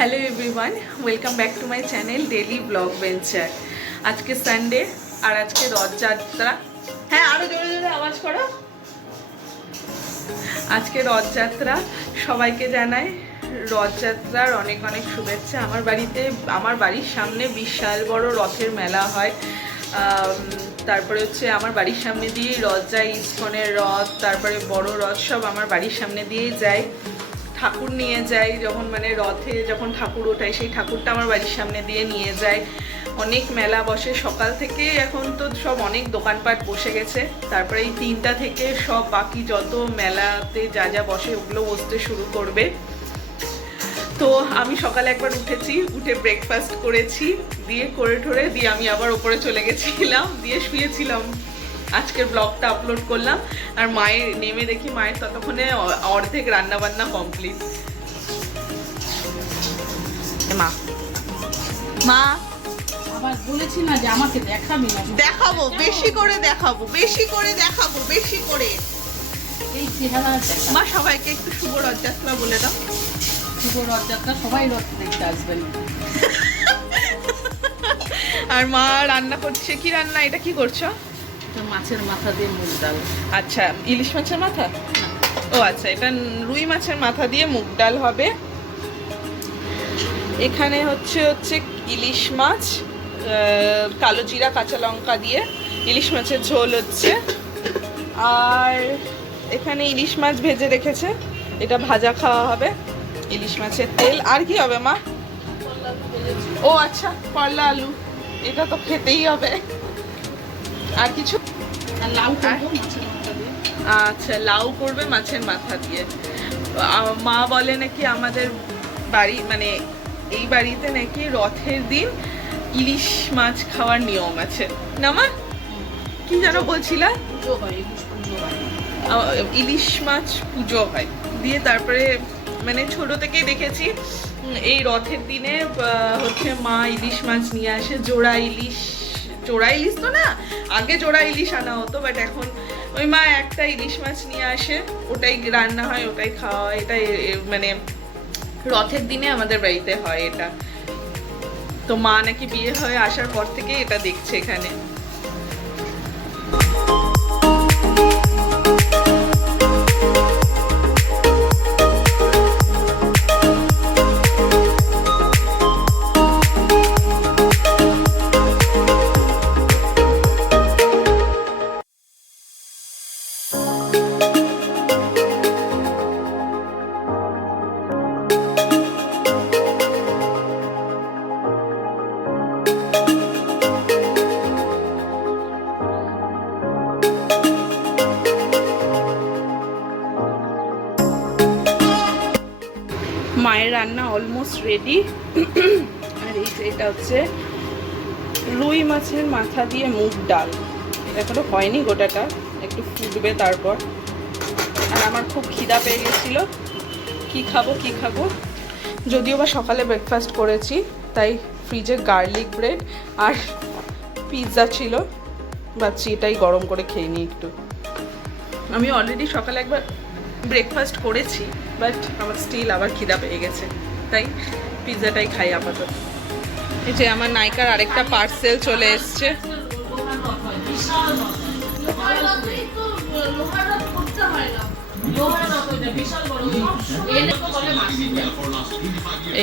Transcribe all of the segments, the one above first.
Hello everyone, welcome back to my channel daily blog venture. আজকে Sunday আর আজকে রথযাত্রা। হ্যাঁ, আরো জোরে জোরে আওয়াজ করো। আজকে রথযাত্রা, সবাইকে জানাই রথযাত্রার অনেক অনেক শুভেচ্ছা। আমার বাড়ির সামনে বিশাল বড় রথের মেলা হয়। তারপরে হচ্ছে আমার বাড়ির সামনে দিয়েই রথ যায়, ইস্কনের রথ, তারপরে বড় রথ সব আমার বাড়ির সামনে দিয়েই যায়। ঠাকুর নিয়ে যাই যখন রথে যখন ঠাকুর ওঠায়, সেই ঠাকুরটা আমার বাড়ির সামনে দিয়ে নিয়ে যায়। অনেক মেলা বসে সকাল থেকে, এখন তো সব অনেক দোকানপাট বসে গেছে। তারপরে এই 3টা থেকে সব বাকি যত মেলাতে যা যা বসে ওগুলো বসতে শুরু করবে। তো আমি সকালে একবার উঠে ব্রেকফাস্ট করেছি, দিয়ে করে দিয়ে আমি আবার ওপরে চলে গেছিলাম, দিয়ে শুয়েছিলাম। আজকের ব্লগটা আপলোড করলাম আর মায়ের নেমে দেখি মায়ের ততক্ষণে অর্ধেক রান্না বান্না কমপ্লিট। মা মা আবার বলেছি না যে আমাকে দেখাবি না, দেখাবো, বেশি করে দেখাবো, বেশি করে এই চেহারা মা সবাইকে একটু শুভ রথযাত্রা বলে দাও। শুভ রথযাত্রা, সবাই রথ দেখতে আসবেন। আর মা রান্না করছে, কি রান্না? এটা কি করছো? মাছের মাথা দিয়ে মুগ ডাল। আচ্ছা, ইলিশ মাছের মাথা? ও আচ্ছা, এটা রুই মাছের মাথা দিয়ে মুগ ডাল হবে। এখানে হচ্ছে ইলিশ মাছ, কালো জিরা কাঁচা লঙ্কা দিয়ে ইলিশ মাছের ঝোল হচ্ছে। আর এখানে ইলিশ মাছ ভেজে রেখেছে, এটা ভাজা খাওয়া হবে, ইলিশ মাছের তেল। আর কি হবে মা? ও আচ্ছা, করলা আলু, এটা তো খেতেই হবে। আর কিছু? আর লাউ করবো মাছের মাথা দিয়ে। আচ্ছা, লাউ করবে মাছের মাথা দিয়ে। মা বলে নাকি আমাদের বাড়ি এই বাড়িতে নাকি রথের দিন ইলিশ মাছ খাওয়ার নিয়ম আছে না মা? কি যেন বলছিলা? পুজো হয়, ইলিশ পুজো হয়। ইলিশ মাছ পুজো হয়, দিয়ে তারপরে ছোট থেকেই দেখেছি এই রথের দিনে মা ইলিশ মাছ নিয়ে আসে। জোড়া ইলিশ তো না, আগে জোড়া ইলিশ আনা হতো, বাট এখন ওই মা একটা ইলিশ মাছ নিয়ে আসে, ওটাই রান্না হয়, ওটাই খাওয়া হয়। এটা রথের দিনে আমাদের বাড়িতে হয় এটা। তো মা নাকি বিয়ে হয়ে আসার পর থেকে এটা দেখছে এখানে। মায়ের রান্না অলমোস্ট রেডি। আর এটা হচ্ছে রুই মাছের মাথা দিয়ে মুগ ডাল। এখনো হয়নি গোটাটা, একটু ফুটবে তারপর। আর আমার খুব খিদা পেয়ে গেছিলো, কি খাবো। যদিও বা সকালে ব্রেকফাস্ট করেছি, তাই ফ্রিজে গার্লিক ব্রেড আর পিৎজা ছিল, ভাবছি এটাই গরম করে খেয়ে নিই একটু। আমি অলরেডি সকালে একবার ব্রেকফাস্ট করেছি, বাট আমার স্টিল আবার খিদা পেয়ে গেছে, তাই পিৎজাটাই খাই আপাতত। এই যে আমার নায়িকার আরেকটা পার্সেল চলে এসছে।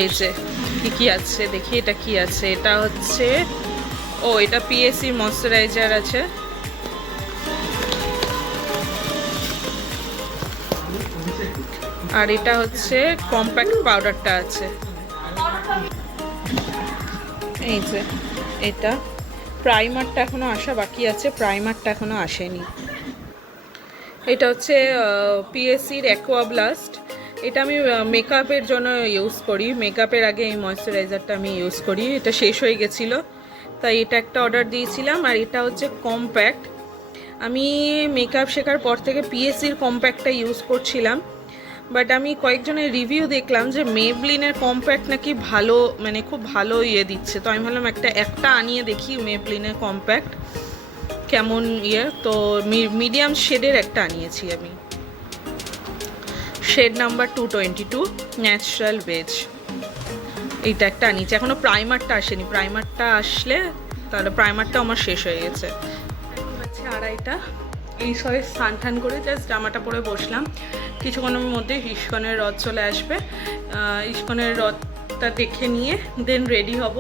এই যে কি আছে দেখি, এটা কি আছে? এটা হচ্ছে এটা পিএসসি ময়শ্চারাইজার আছে। আর এটা হচ্ছে কম্প্যাক্ট পাউডারটা আছে। এই যে এটা প্রাইমারটা এখনো আসা বাকি আছে, প্রাইমারটা এখনো আসেনি। এটা হচ্ছে পিএসসির অ্যাকোয়া ব্লাস্ট। এটা আমি মেকআপের জন্য ইউজ করি, মেকআপের আগে এই ময়শ্চারাইজারটা আমি ইউজ করি। এটা শেষ হয়ে গেছিলো, তাই এটা একটা অর্ডার দিয়েছিলাম। আর এটা হচ্ছে কম্প্যাক্ট। আমি মেকআপ শেখার পর থেকে পিএসসির কম্প্যাক্টটা ইউজ করছিলাম, বাট আমি কয়েকজনের রিভিউ দেখলাম যে মেবলিনের কম্প্যাক্ট নাকি ভালো, খুব ভালো দিচ্ছে। তো আমি ভাবলাম একটা আনিয়ে দেখি মেবলিনের কম্প্যাক্ট কেমন তো মিডিয়াম শেডের একটা আনিয়েছি আমি। Shade number 222 natural beige. এইটা একটা আনিয়েছি, এখনও প্রাইমারটা আসেনি, প্রাইমারটা আসলে তাহলে প্রাইমারটা আমার শেষ হয়ে গেছে। এখন হচ্ছে 2:30, এই সবে স্নান টান করে জাস্ট জামাটা পরে বসলাম। কিছুক্ষণের মধ্যে ইস্কনের রথ চলে আসবে, ইস্কনের রথটা দেখে নিয়ে দেন রেডি হব।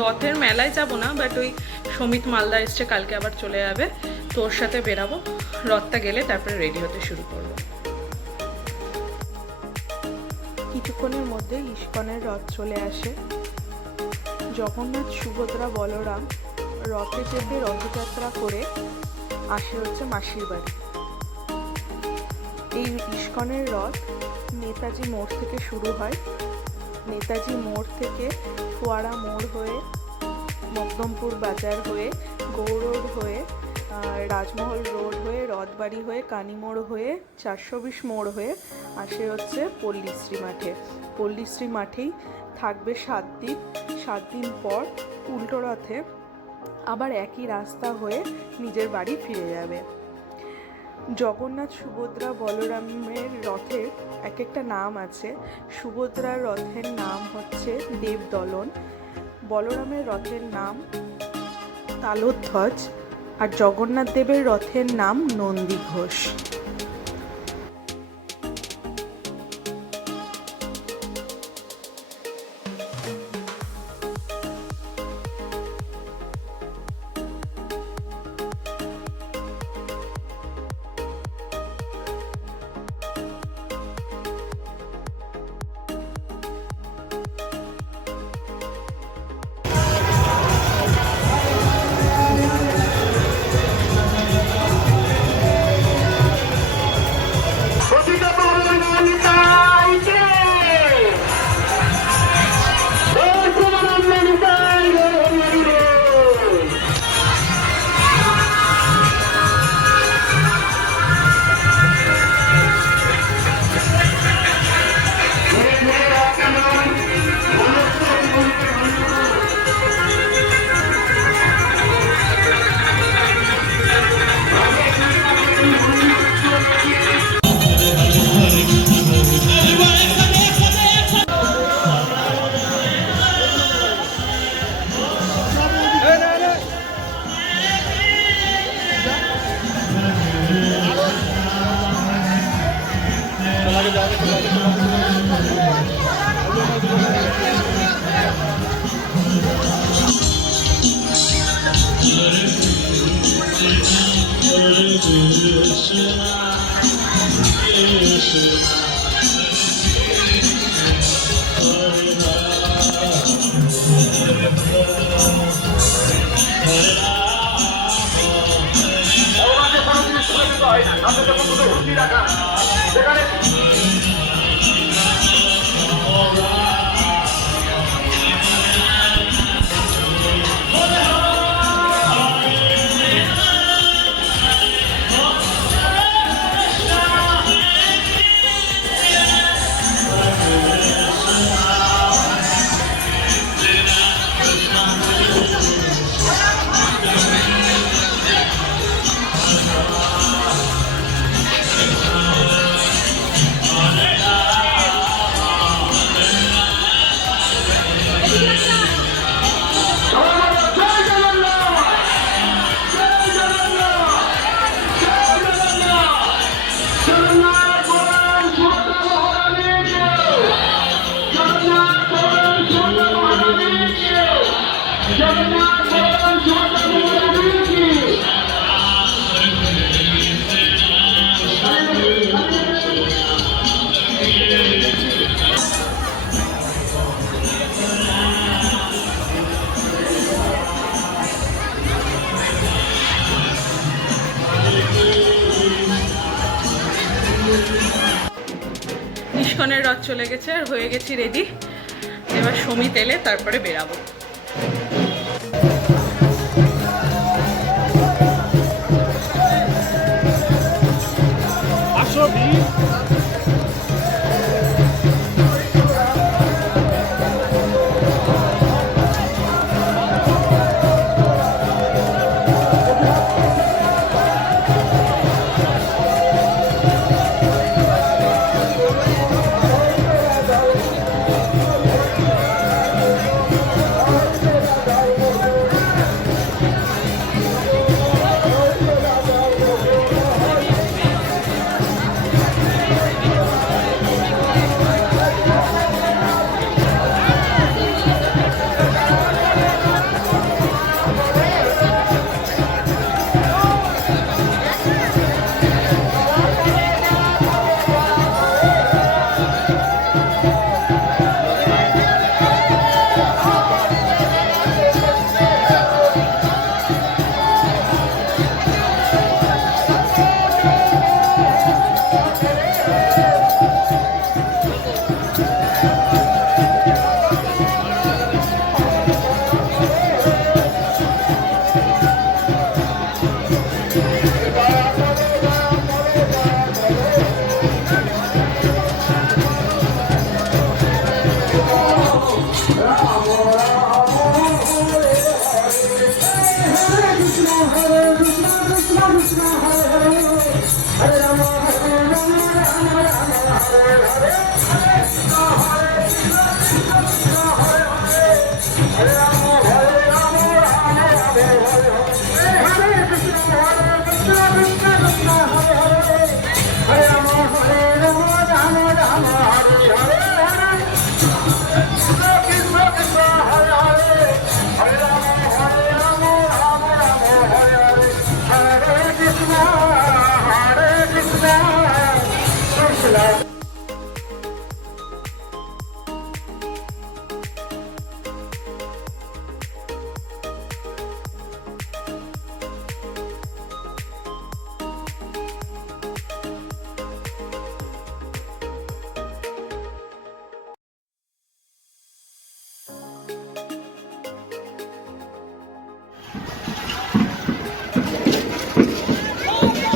রথের মেলায় যাব না, বাট ওই সমিত মালদা এসছে, কালকে আবার চলে যাবে, তো ওর সাথে বেরাবো। রথটা গেলে তারপরে রেডি হতে শুরু করব। কিছুক্ষণের মধ্যে ইস্কনের রথ চলে আসে। জগন্নাথ, সুভদ্রা, বলরাম রথে চেপে রথযাত্রা করে আসে হচ্ছে মাসির বাড়ি। এই ইস্কনের রথ নেতাজি মোড় থেকে শুরু হয়। নেতাজি মোড় থেকে ফোয়ারা মোড় হয়ে, মকদমপুর বাজার হয়ে, গৌরোড হয়ে, রাজমহল রোড হয়ে, রথবাড়ি হয়ে, কানিমোড় হয়ে, 420 মোড় হয়ে আসে হচ্ছে পল্লীশ্রী মাঠে। পল্লীশ্রী মাঠেই থাকবে 7 দিন। 7 দিন পর উল্টো রথে আবার একই রাস্তা হয়ে নিজের বাড়ি ফিরে যাবে। জগন্নাথ, সুভদ্রা, বলরামের রথের এক একটা নাম আছে। সুভদ্রার রথের নাম হচ্ছে দেবদলন, বলরামের রথের নাম তালধ্বজ, আর জগন্নাথ দেবের রথের নাম নন্দী ঘোষ। ইস্কনের রথ চলে গেছে আর হয়ে গেছি রেডি। এবার সমিত এলে তারপরে বেরাবো।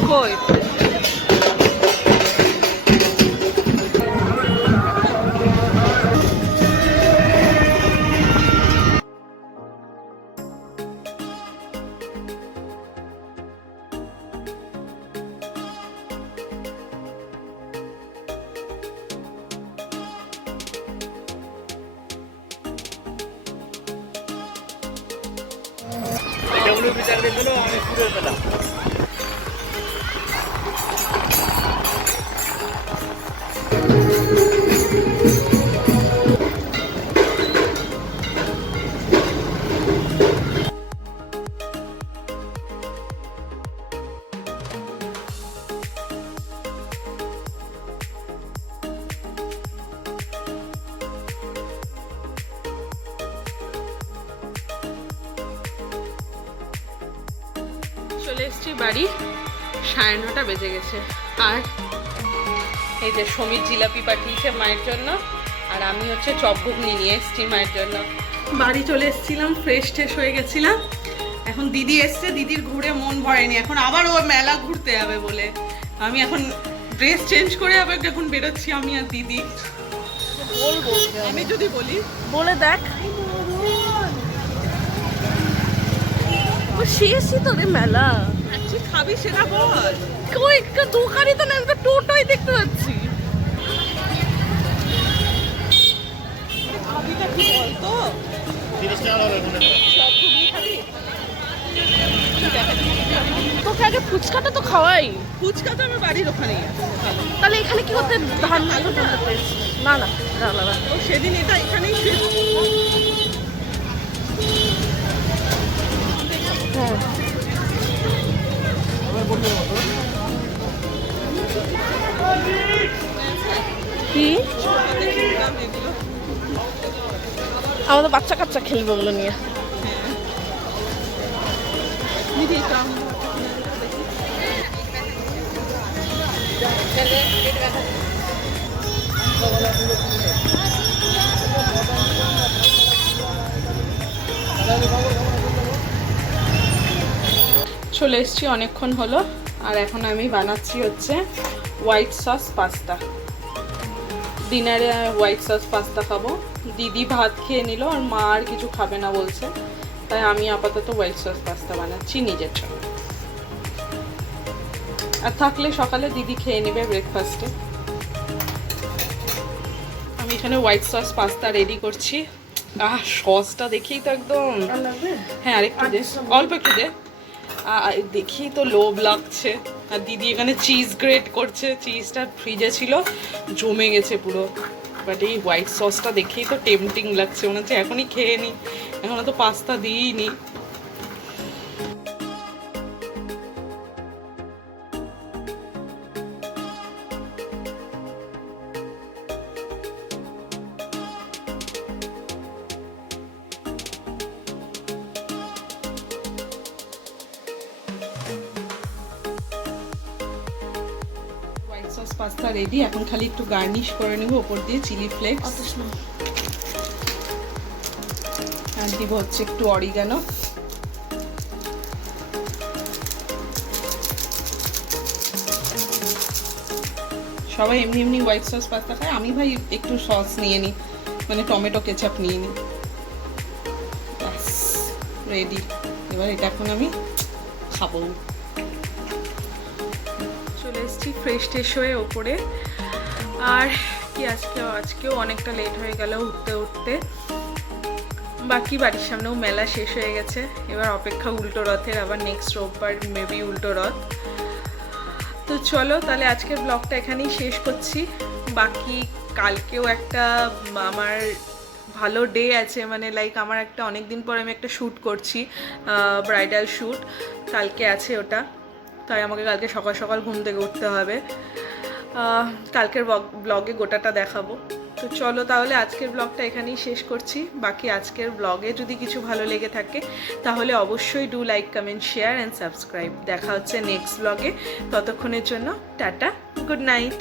কই চলে এসেছি বাড়ি, 9:30 বেজে গেছে। আর এই যে সমীর জিলাপি পাঠিয়েছে মায়ের জন্য, আর আমি হচ্ছে চপ ঘুগনি নিয়ে এসেছি মায়ের জন্য। বাড়ি চলে এসেছিলাম, ফ্রেশ ট্রেশ হয়ে গেছিলাম। এখন দিদি এসছে, দিদির ঘুরে মন ভরেনি, এখন আবার ও মেলা ঘুরতে যাবে বলে আমি এখন ড্রেস চেঞ্জ করে আবার এখন বেরোচ্ছি আমি আর দিদি। বলবো আমি যদি বলি, বলে দেখ শেষই তো রে মেলা। তুই খাবি সেটা বল। কই দোকানই তো না, আমি তো টোটোই দেখতে পাচ্ছি। খাবিটা কি বলতো? 30 টাকা হলো সব ঘুগনি খাবি? তোকে আগে ফুচকাটা তো খাওয়াই। ফুচকা তো আমার বাড়ির ওখানেই আছে। তাহলে এখানে কি করতে ধান না না না না না ও সেদিন এটা এখানেই শেষ। হ্যাঁ কি আমাদের বাচ্চা কাচ্চা খেলবে ওগুলো নিয়ে। চলে এসেছি অনেকক্ষণ হলো, আর এখন আমি বানাচ্ছি হচ্ছে হোয়াইট সস পাস্তা। ডিনারে হোয়াইট সস পাস্তা খাবো। দিদি ভাত খেয়ে নিল, আর মা আর কিছু খাবে না বলছে, তাই আমি আপাতত হোয়াইট সস পাস্তা বানাচ্ছি নিজের জন্য। আর থাকলে সকালে দিদি খেয়ে নেবে ব্রেকফাস্টে। আমি এখানে হোয়াইট সস পাস্তা রেডি করছি। সসটা দেখেই তো একদম, হ্যাঁ আরেকটু দে, অল্প একটু দে। দেখি তো লোভ লাগছে। আর দিদি এখানে চিজ গ্রেট করছে, চিজটা ফ্রিজে ছিল, জমে গেছে পুরো। বাট এই হোয়াইট সসটা দেখেই তো টেম্পটিং লাগছে, মনে হচ্ছে এখনই খেয়ে নিই, এখনো তো পাস্তা দিইনি। সস পাস্তা রেডি, এখন খালি একটু গার্নিশ করে নেব উপর দিয়ে চিলি ফ্লেক্স, আর দিব হচ্ছে একটু অরিগানো। সবাই এমনি এমনি হোয়াইট সস পাস্তা খায়, আমি ভাই একটু সস নিয়ে নিই, মানে টমেটো কেচাপ নিয়ে নিই, ব্যাস রেডি। এবার এটা এখন আমি খাবো। চলে এসেছি ফ্রেশ ট্রেশ হয়ে ওপরে। আর কি আজকেও অনেকটা লেট হয়ে গেল উঠতে উঠতে। বাকি বাড়ির সামনেও মেলা শেষ হয়ে গেছে, এবার অপেক্ষা উল্টো রথের, আবার নেক্সট রোববার মেবি উল্টো রথ। তো চলো তাহলে আজকের ব্লগটা এখানেই শেষ করছি। বাকি কালকেও একটা আমার ভালো ডে আছে, মানে লাইক আমার একটা অনেক দিন পর আমি একটা শ্যুট করছি, ব্রাইডাল শ্যুট কালকে আছে ওটা, তাই আমাকে কালকে সকাল সকাল ঘুম থেকে উঠতে হবে। কালকের ব্লগে গোটাটা দেখাবো। তো চলো তাহলে আজকের ব্লগটা এখানেই শেষ করছি। বাকি আজকের ব্লগে যদি কিছু ভালো লেগে থাকে তাহলে অবশ্যই do like, comment, share and subscribe. দেখা হচ্ছে নেক্সট ব্লগে, ততক্ষণের জন্য টাটা, গুড নাইট।